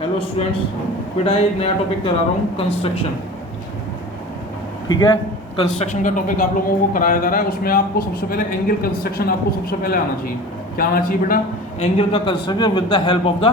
Hello students, बेटा एक नया टॉपिक करा रहा हूँ, कंस्ट्रक्शन। ठीक है, कंस्ट्रक्शन का टॉपिक आप लोगों को कराया जा रहा है। उसमें आपको सबसे पहले एंगल कंस्ट्रक्शन आपको सबसे पहले आना चाहिए। क्या आना चाहिए बेटा? एंगल का construction with the help of the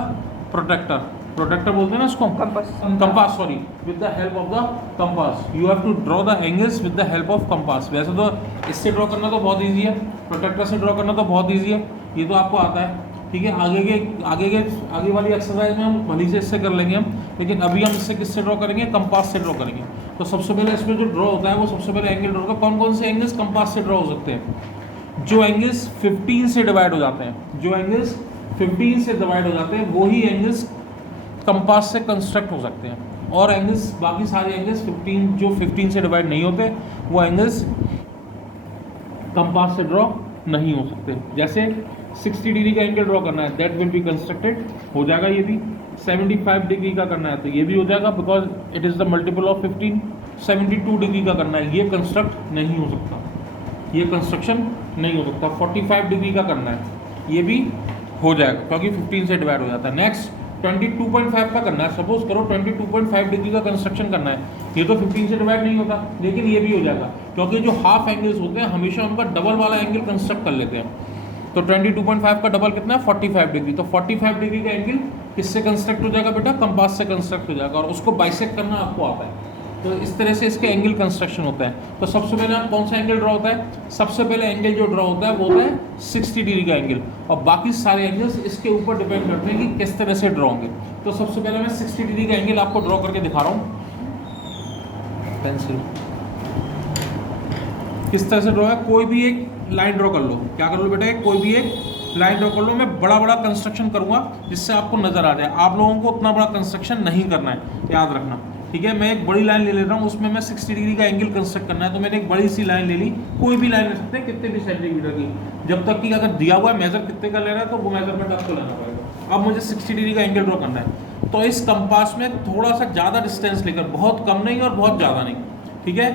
protractor. Protractor बोलते हैं ना इसको, compass, sorry, with the help of the compass. You have to draw the angles with the help of compass. वैसे तो इससे ड्रॉ करना तो बहुत ईजी है, प्रोटेक्टर से ड्रॉ करना तो बहुत ईजी है, ये तो आपको आता है। ठीक है, आगे वाली एक्सरसाइज में हम भली से इससे कर लेंगे हम, लेकिन अभी हम इससे किससे ड्रॉ करेंगे? कंपास से ड्रॉ करेंगे। तो सबसे पहले इसमें जो ड्रॉ होता है वो सबसे पहले एंगल ड्रॉ होगा। कौन कौन से एंगल्स कंपास से ड्रॉ हो सकते हैं? जो एंगल्स 15 से डिवाइड हो जाते हैं, जो एंगल्स 15 से डिवाइड हो जाते हैं वही एंगल्स कंपास से कंस्ट्रक्ट हो सकते हैं। और एंगल्स, बाकी सारे एंगल्स 15 से डिवाइड नहीं होते, वो एंगल्स कंपास से ड्रॉ नहीं हो सकते। जैसे 60 डिग्री का एंगल ड्रॉ करना है, दैट विल बी कंस्ट्रक्टेड, हो जाएगा ये भी। 75 डिग्री का करना है तो ये भी हो जाएगा, because it is the multiple of 15। 72 degree का करना है, ये कंस्ट्रक्ट नहीं हो सकता, ये कंस्ट्रक्शन नहीं हो सकता। 45 डिग्री का करना है, ये भी हो जाएगा क्योंकि 15 से डिवाइड हो जाता है। नेक्स्ट 22.5 का करना है, सपोज करो 22.5 डिग्री का कंस्ट्रक्शन करना है, ये तो 15 से डिवाइड नहीं होता, लेकिन ये भी हो जाएगा क्योंकि जो हाफ एंगल्स होते हैं हमेशा उनका डबल वाला एंगल कंस्ट्रक्ट कर लेते हैं। तो 22.5 का डबल कितना है? 45 डिग्री। तो 45 डिग्री का एंगल किससे कंस्ट्रक्ट हो जाएगा बेटा? कंपास से कंस्ट्रक्ट हो जाएगा, और उसको बाइसेक्ट करना आपको आता है। तो इस तरह से इसके एंगल कंस्ट्रक्शन होता है। तो सबसे पहले कौन सा एंगल ड्रॉ होता है? सबसे पहले एंगल जो ड्रॉ होता है वो होता है 60 डिग्री का एंगल, और बाकी सारे एंगल्स इसके ऊपर डिपेंड करते हैं कि किस तरह से ड्रॉ होंगे। तो सबसे पहले मैं 60 डिग्री का एंगल आपको ड्रॉ करके दिखा रहा हूँ। पेंसिल किस तरह से ड्रॉ है, कोई भी एक लाइन ड्रॉ कर लो। क्या कर लो बेटा? कोई भी एक लाइन ड्रॉ कर लो। मैं बड़ा बड़ा कंस्ट्रक्शन करूंगा जिससे आपको नजर आ जाए। आप लोगों को उतना बड़ा कंस्ट्रक्शन नहीं करना है, याद रखना। ठीक है, मैं एक बड़ी लाइन ले रहा हूँ, उसमें मैं 60 डिग्री का एंगल कंस्ट्रक्ट करना है। तो मैंने एक बड़ी सी लाइन ले ली, कोई भी लाइन ले सकते हैं, कितने भी सेंटीमीटर की, जब तक कि अगर दिया हुआ है मेजर कितने का ले रहा है तो वो मेजरमेंट आपको लेना पड़ेगा। अब मुझे 60 डिग्री का एंगल ड्रॉ करना है, तो इस कंपास में थोड़ा सा ज़्यादा डिस्टेंस लेकर, बहुत कम नहीं और बहुत ज़्यादा नहीं, ठीक है,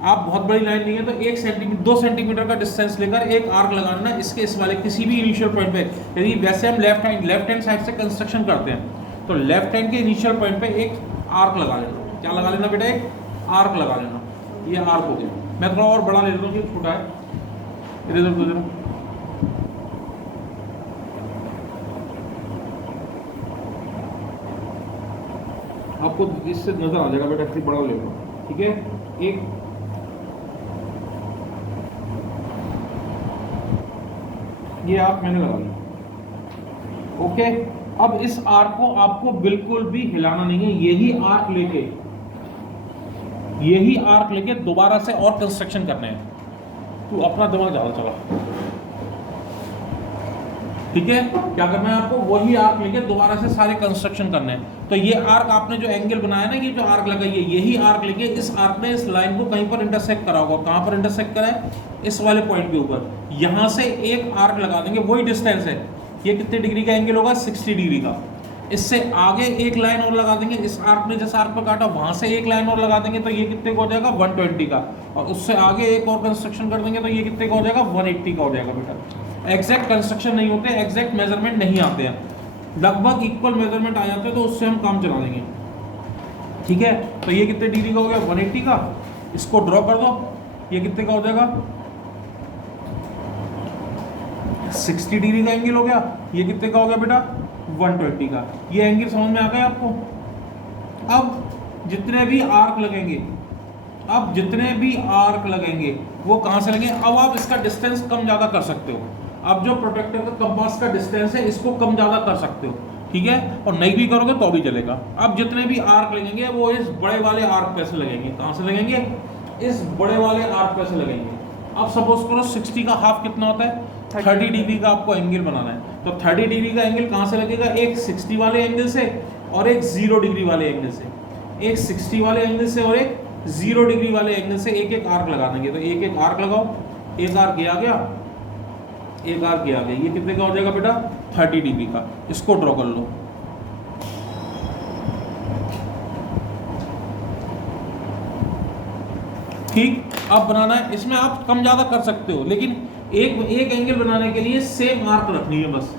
आप बहुत बड़ी लाइन नहीं है तो 1 सेंटीमीटर 2 सेंटीमीटर का डिस्टेंस लेकर एक आर्क लगाना है इसके इस वाले किसी भी इनिशियल पॉइंट पे। यदि वैसे हम लेफ्ट हैंड साइड से कंस्ट्रक्शन करते हैं तो लेफ्ट हैंड के इनिशियल पॉइंट पे एक आर्क लगा लेना। क्या लगा लेना बेटा? एक आर्क लगा लेना। ये आर्क हो गया। मैं थोड़ा और बड़ा ले लेता हूँ, ये छोटा है, इधर आपको इससे नजर आ जाएगा बेटा, फिर बड़ा ले लो। ठीक है, एक ये आर्क मैंने लगा लिया। ओके, अब इस आर्क को आपको बिल्कुल भी हिलाना नहीं है। यही आर्क लेके दोबारा से और कंस्ट्रक्शन करने हैं। तू अपना दिमाग ज्यादा चला। ठीक है, क्या करना है आपको? वही आर्क लेके दोबारा से सारे कंस्ट्रक्शन करने हैं। तो ये आर्क आपने जो एंगल बनाया ना, ये जो आर्क लगाई है, यही आर्क लेके इस आर्क ने इस लाइन को कहीं पर इंटरसेक्ट करा होगा। कहां पर इंटरसेक्ट करा है? इस वाले पॉइंट के ऊपर। यहां से एक आर्क लगा देंगे, वही डिस्टेंस है। ये कितने डिग्री का एंगल होगा? 60 डिग्री का। इससे आगे एक लाइन और लगा देंगे, इस आर्क ने जिस आर्क पर काटा वहां से एक लाइन और लगा देंगे, तो ये कितने का हो जाएगा? 120 का। और उससे आगे एक और कंस्ट्रक्शन कर देंगे तो ये कितने का हो जाएगा? 180 का हो जाएगा बेटा। एग्जैक्ट कंस्ट्रक्शन नहीं होते, एग्जैक्ट मेजरमेंट नहीं आते हैं, लगभग इक्वल मेजरमेंट आ जाते हैं, तो उससे हम काम चला देंगे। ठीक है, तो ये कितने डिग्री का हो गया? 180 का। इसको ड्रॉ कर दो, ये कितने का हो जाएगा? 60 डिग्री का एंगल हो गया। ये कितने का हो गया बेटा? 120 का। ये एंगल समझ में आ गया आपको? अब जितने भी आर्क लगेंगे वो कहां से लगेंगे? अब आप इसका डिस्टेंस कम ज्यादा कर सकते हो। अब जो प्रोटेक्टर का कंपास का डिस्टेंस है इसको कम ज्यादा कर सकते हो। ठीक है, और नहीं भी करोगे तो भी चलेगा। अब जितने भी आर्क लगेंगे वो इस बड़े वाले आर्क पे से लगेंगे। कहां से लगेंगे? इस बड़े वाले आर्क पे से लगेंगे। अब सपोज करो 60 का हाफ कितना होता है? 30 डिग्री का आपको एंगल बनाना है। तो 30 डिग्री का एंगल कहां से लगेगा? एक 60 वाले एंगल से और एक 0 डिग्री वाले एंगल से। एक 60 वाले एंगल से और एक 0 डिग्री वाले एंगल से एक एक आर्क लगा देंगे। तो एक एक आर्क लगाओ, एक आर्क ये आ गया, एक आर्क ये आ गया। ये कितने का हो जाएगा बेटा? 30 डिग्री का। इसको ड्रॉ कर लो। ठीक, अब बनाना है, इसमें आप कम ज्यादा कर सकते हो, लेकिन एक एंगल बनाने के लिए सेम आर्क रखनी है बस।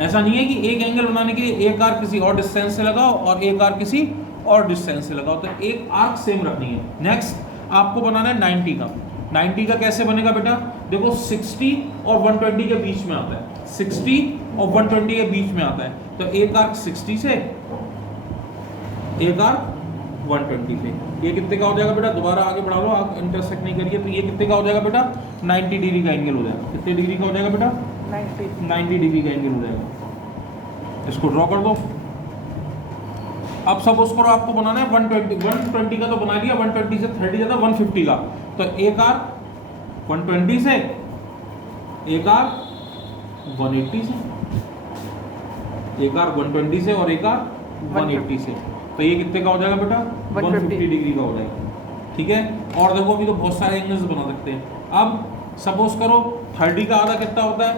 ऐसा नहीं है कि एक एंगल बनाने के लिए एक आर्क किसी और डिस्टेंस से लगाओ और एक आर्क किसी और डिस्टेंस से लगाओ, तो एक आर्क सेम रखनी है। नेक्स्ट आपको बनाना है 90 का। 90 का कैसे बनेगा बेटा, देखो 60 और 120 के बीच में आता है, 60 और 120 के बीच में आता है, तो एक आर्क 60 से, एक आर्क 120 से, ये कितने का हो जाएगा बेटा, दोबारा आगे बढ़ा लो, आप इंटरसेक्ट नहीं करिए, तो ये कितने का हो जाएगा बेटा, 90 डिग्री का एंगल हो जाएगा। कितने डिग्री का हो जाएगा बेटा, 90 डिग्री का एंगल हो जाएगा। इसको ड्रॉ कर दो। अब सपोज करो आपको बनाना है 120 का तो बना लिया, 120 से 30 ज्यादा 150 का, तो एक आर्क 120 से, एक आर्क 180 से, एक आर्क 120 से और एक आर्क 180 से, तो ये कितने का हो जाएगा बेटा, 150 डिग्री का हो जाएगा। ठीक है, और देखो अभी तो बहुत सारे एंगल्स बना सकते हैं। अब सपोज करो 30 का आधा कितना होता है,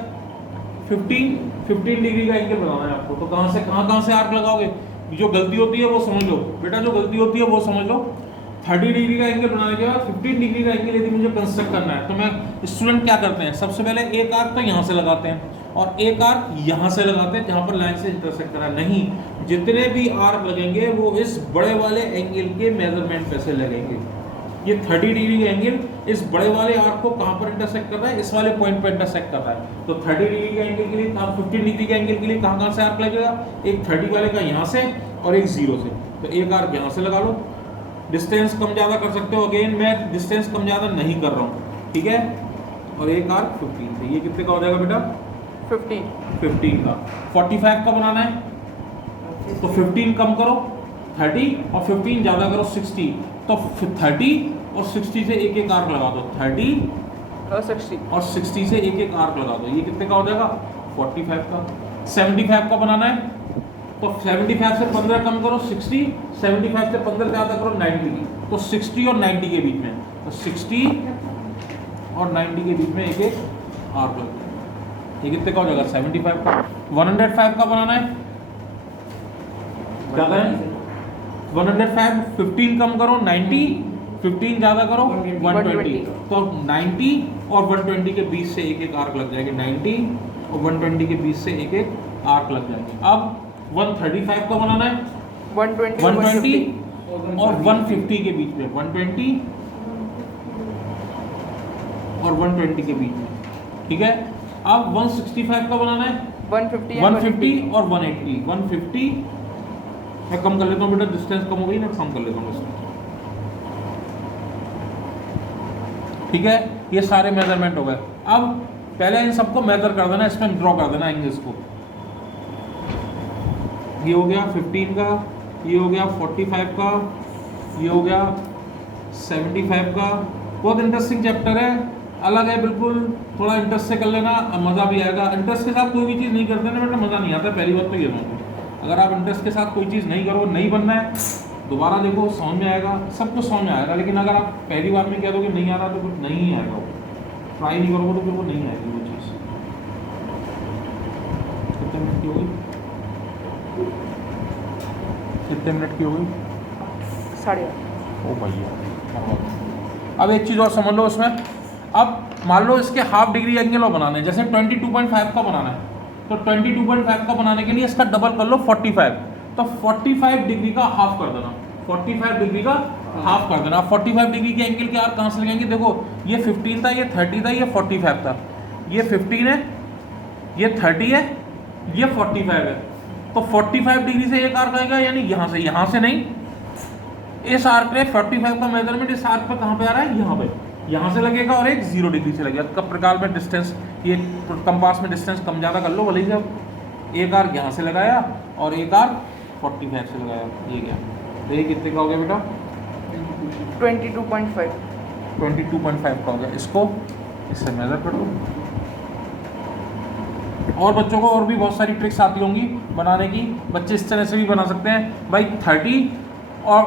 15 डिग्री का एंगल बनाना है आपको, तो कहाँ से आर्क लगाओगे, जो गलती होती है वो समझ लो बेटा, जो गलती होती है वो समझ लो। 30 डिग्री का एंगल बनाने के बाद 15 डिग्री का एंगल यदि मुझे कंस्ट्रक्ट करना है, तो मैं स्टूडेंट क्या करते हैं, सबसे पहले एक आर्क तो यहाँ से लगाते हैं और एक आर्क यहाँ से लगाते हैं जहाँ पर लाइन से इंटरसेक्ट करा। नहीं, जितने भी आर्क लगेंगे वो इस बड़े वाले एंगल के मेजरमेंट पे से लगेंगे। ये 30 डिग्री का एंगल इस बड़े वाले आर्क को कहाँ पर इंटरसेक्ट कर रहा है, इस वाले पॉइंट पर इंटरसेक्ट कर रहा है। तो 30 डिग्री का एंगल के लिए, 15 डिग्री के एंगल के लिए कहाँ से आर्क लगेगा, एक 30 वाले का यहाँ से और एक 0 से, तो एक आर्क यहाँ से लगा लो। डिस्टेंस कम ज़्यादा कर सकते हो, अगेन मैं डिस्टेंस कम ज़्यादा नहीं कर रहा हूँ, ठीक है, और एक आर्क 15 से, ये कितने का हो जाएगा बेटा, 15 का। 45 का बनाना है तो 15 कम करो 30 और 15 ज़्यादा करो 60, तो 30 और 60 से एक आर्क लगा दो, 30 और 60 से एक आर्क लगा दो, ये कितने का हो जाएगा, 45 का। 75 का बनाना है तो 75 से 15 कम करो 60, 75 से 15 ज़्यादा करो 90 की, तो 60 और 90 के बीच में, तो 60 और 90 के बीच में एक आर्क लगता है, ये कितने का हो जाएगा, 75 का। 105 का बनाना है, ज़्यादा है 105, 15 कम करो 90, 15 ज़्यादा करो 120, तो 90 और 120 के बीच से एक आर्क लग जाएगी, 90 और 120 के बीच से एक आर्क लग जाएगी। अब 135 का बनाना है, 120 और 150 के बीच में, 120 और 120 के बीच में, ठीक है। अब 165 का बनाना है, 150 और 180, 150 मैं कम कर लेता हूँ बेटा, डिस्टेंस कम हो गई ना, कम कर लेता हूँ डिस्टेंस, ठीक है। ये सारे मेजरमेंट हो गए। अब पहले इन सबको मेजर कर देना, इसमें ड्रॉ कर देना एंगल्स को। ये हो गया 15 का, ये हो गया 45 का, ये हो गया 75 का। बहुत इंटरेस्टिंग चैप्टर है, अलग है बिल्कुल, थोड़ा इंटरेस्ट से कर लेना, मज़ा भी आएगा। इंटरेस्ट के साथ कोई भी चीज़ नहीं करते ना बेटा, मज़ा नहीं आता, पहली बात तो ये है। अगर आप इंटरेस्ट के साथ कोई चीज़ नहीं करो, नहीं बनना है, दोबारा देखो समझ में आएगा, सब कुछ समझ में आएगा। लेकिन अगर आप पहली बार में कह दो कि नहीं आ रहा, तो कुछ नहीं आएगा, वो ट्राई नहीं करोगे तो फिर वो नहीं आएगी वो चीज़। कितने मिनट की होगी, कितने मिनट की होगी, 8:30। ओ भैया। अब एक चीज़ और समझ लो इसमें, अब मान लो इसके हाफ डिग्री एंगल और बनाने, जैसे 22.5 का बनाना है, तो 22.5 का बनाने के लिए इसका डबल कर लो 45, तो 45 डिग्री का हाफ कर देना, 45 डिग्री का हाफ कर देना। 45 डिग्री के एंगल के आर्क कहाँ से लगेंगे, देखो ये 15 था, ये 30 था, ये 45 था, ये 15 है, ये 30 है, ये 45 है, तो 45 डिग्री से एक आर्क आएगा, यानी यहाँ से नहीं, इस आर्क ने 45 का मेजरमेंट इस आर्क पर कहाँ पे आ रहा है, यहाँ से लगेगा, और एक 0 डिग्री से लगेगा। कब प्रकार में डिस्टेंस, ये कंपास में डिस्टेंस कम ज़्यादा कर लो भले, जब एक आर्क यहाँ से लगाया और एक आर्क 45 से लगाया, ये गया, तो ये कितने का हो गया बेटा, 22.5 का हो गया। इसको इससे मेजर कर लो। और बच्चों को और भी बहुत सारी ट्रिक्स आती होंगी बनाने की, बच्चे इस तरह से भी बना सकते हैं भाई, 30 और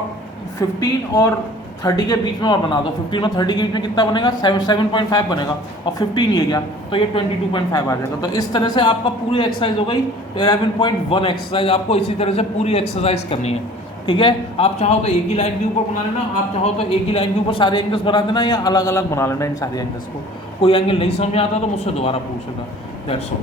15 और 30 के बीच में और बना दो, 15 और 30 के बीच में कितना बनेगा, 7.5 बनेगा, और 15 ये गया, तो ये 22.5 आ जाएगा। तो इस तरह से आपका पूरी एक्सरसाइज हो गई, तो 11.1 एक्सरसाइज आपको इसी तरह से पूरी एक्सरसाइज करनी है, ठीक है। आप चाहो तो एक ही लाइन के ऊपर बना लेना, आप चाहो तो एक ही लाइन के ऊपर सारे एंगल्स बना देना, या अलग अलग बना लेना इन सारे एंगल्स को। कोई एंगल नहीं समझ में आता तो मुझसे दोबारा पूछ लेना, दैट्स ऑल।